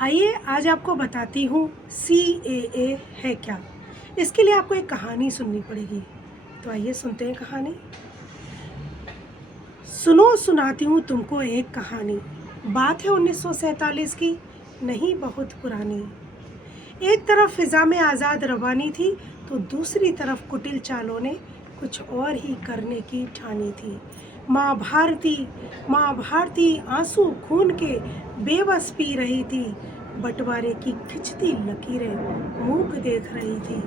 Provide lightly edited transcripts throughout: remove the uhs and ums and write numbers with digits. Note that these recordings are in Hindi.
आइए आज आपको बताती हूँ CAA है क्या। इसके लिए आपको एक कहानी सुननी पड़ेगी। तो आइए सुनते हैं कहानी। सुनो सुनाती हूँ तुमको एक कहानी। बात है 1947 की, नहीं बहुत पुरानी। एक तरफ फिजा में आज़ाद रवानी थी तो दूसरी तरफ कुटिल चालों ने कुछ और ही करने की ठानी थी। माँ भारती आंसू खून के बेबस पी रही थी। बंटवारे की खिंचती लकीरें मूक देख रही थी।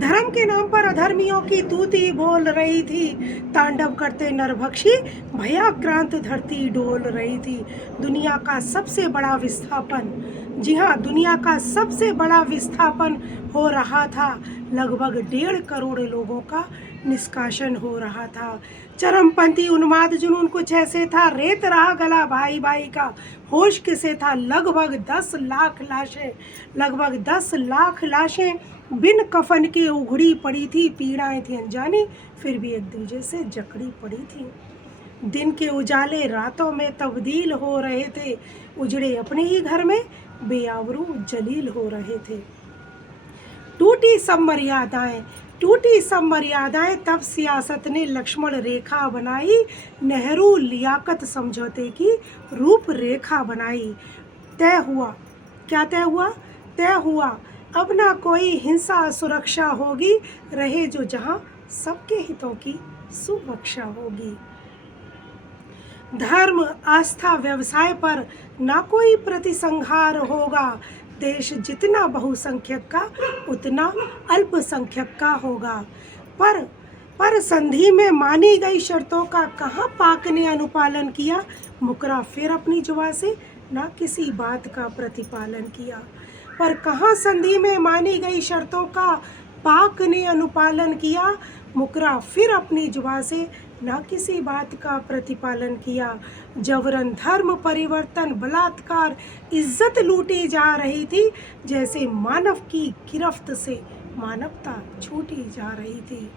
धर्म के नाम पर अधर्मियों की तूती बोल रही थी। तांडव करते नरभक्षी भयाक्रांत धरती डोल रही थी। दुनिया का सबसे बड़ा विस्थापन, जी हाँ, दुनिया का सबसे बड़ा विस्थापन हो रहा था। लगभग 1.5 करोड़ लोगों का निष्कासन हो रहा था। चरमपंथी उन्माद जुनून कुछ ऐसे था। रेत रहा गला भाई भाई का, होश किसे था। लगभग 10 लाख लाशें बिन कफन के उघड़ी पड़ी थी। पीड़ाएं थी अनजानी, फिर भी एक दूजे से जकड़ी पड़ी थी। दिन के उजाले रातों में तब्दील हो रहे थे। उजड़े अपने ही घर में बेआबरू जलील हो रहे थे। टूटी सब मर्यादाएं तब सियासत ने लक्ष्मण रेखा बनाई। नेहरू लियाकत समझौते की रूप रेखा बनाई। तय हुआ, क्या तय हुआ? तय हुआ अब ना कोई हिंसा सुरक्षा होगी। रहे जो जहां सबके हितों की सुरक्षा होगी। धर्म आस्था व्यवसाय पर ना कोई प्रतिसंहार होगा। देश जितना बहुसंख्यक का उतना अल्पसंख्यक का होगा। पर संधि में मानी गई शर्तों का कहाँ पाक ने अनुपालन किया। मुकरा फिर अपनी जुबान से ना किसी बात का प्रतिपालन किया। पर कहाँ संधि में मानी गई शर्तों का पाक ने अनुपालन किया। मुकरा फिर अपनी जुबान से ना किसी बात का प्रतिपालन किया। जबरन धर्म परिवर्तन बलात्कार इज्जत लूटी जा रही थी। जैसे मानव की गिरफ्त से मानवता छूटी जा रही थी।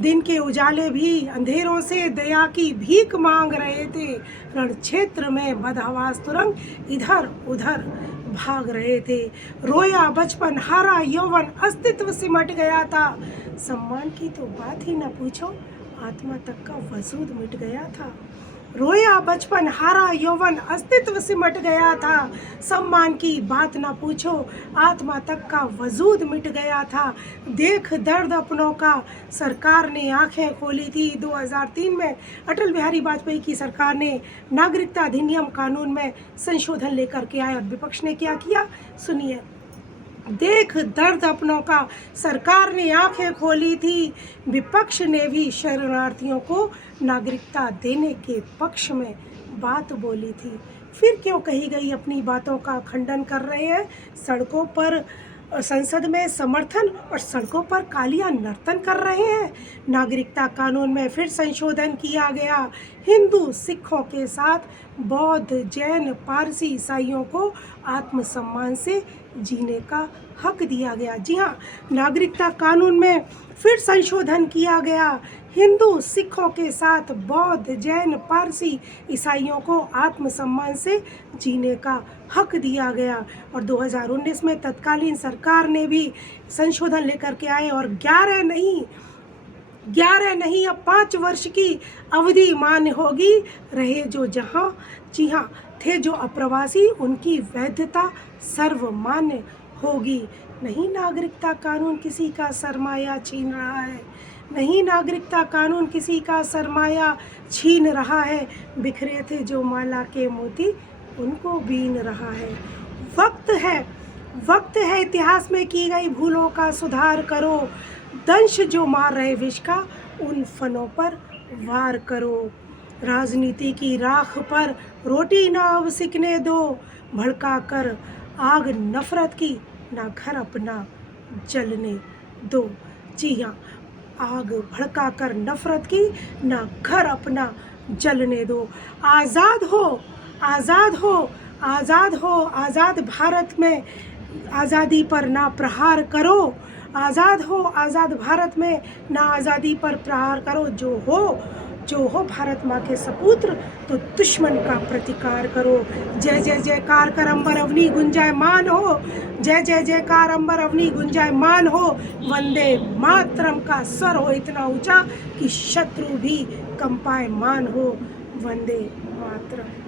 दिन के उजाले भी अंधेरों से दया की भीख मांग रहे थे। रण क्षेत्र में बदहवास तुरंग इधर उधर भाग रहे थे। रोया बचपन, हारा यौवन, अस्तित्व सिमट गया था। सम्मान की तो बात ही न पूछो, आत्मा तक का वजूद मिट गया था। रोया बचपन, हारा यौवन, अस्तित्व सिमट गया था। सम्मान की बात ना पूछो, आत्मा तक का वजूद मिट गया था। देख दर्द अपनों का, सरकार ने आंखें खोली थी। 2003 में अटल बिहारी वाजपेयी की सरकार ने नागरिकता अधिनियम कानून में संशोधन लेकर के आया। विपक्ष ने क्या किया, सुनिए। देख दर्द अपनों का, सरकार ने आंखें खोली थी। विपक्ष ने भी शरणार्थियों को नागरिकता देने के पक्ष में बात बोली थी। फिर क्यों कही गई अपनी बातों का खंडन कर रहे हैं। सड़कों पर, संसद में समर्थन और सड़कों पर कालिया नर्तन कर रहे हैं। नागरिकता कानून में फिर संशोधन किया गया। हिंदू सिखों के साथ बौद्ध जैन पारसी ईसाइयों को आत्मसम्मान से जीने का हक दिया गया। जी हाँ, नागरिकता कानून में फिर संशोधन किया गया। हिंदू सिखों के साथ बौद्ध जैन पारसी ईसाइयों को आत्मसम्मान से जीने का हक दिया गया। और 2019 में तत्कालीन सरकार ने भी संशोधन लेकर के आए और 11 नहीं अब 5 वर्ष की अवधि मान्य होगी। रहे जो जहां, जी हाँ, थे जो अप्रवासी, उनकी वैधता सर्वमान्य होगी। नहीं नागरिकता कानून किसी का सरमाया छीन रहा है। नहीं नागरिकता कानून किसी का सरमाया छीन रहा है। बिखरे थे जो माला के मोती, उनको बीन रहा है। वक्त है इतिहास में की गई भूलों का सुधार करो। दंश जो मार रहे विष का, उन फनों पर वार करो। राजनीति की राख पर रोटी ना अब सिकने दो। भड़का कर आग नफरत की, ना घर अपना जलने दो। जी हाँ, आग भड़का कर नफरत की, ना घर अपना जलने दो। आज़ाद हो, आज़ाद हो, आज़ाद हो। आज़ाद भारत में आज़ादी पर ना प्रहार करो। आज़ाद हो, आज़ाद भारत में ना आज़ादी पर प्रहार करो। जो हो भारत माँ के सपुत्र, तो दुश्मन का प्रतिकार करो। जय जय जयकार कर अंबर अवनी गुंजायमान हो, जय जय जयकार अंबर अवनी गुंजायमान हो। वंदे मातरम का स्वर हो इतना ऊंचा कि शत्रु भी कंपायमान हो। वंदे मातरम।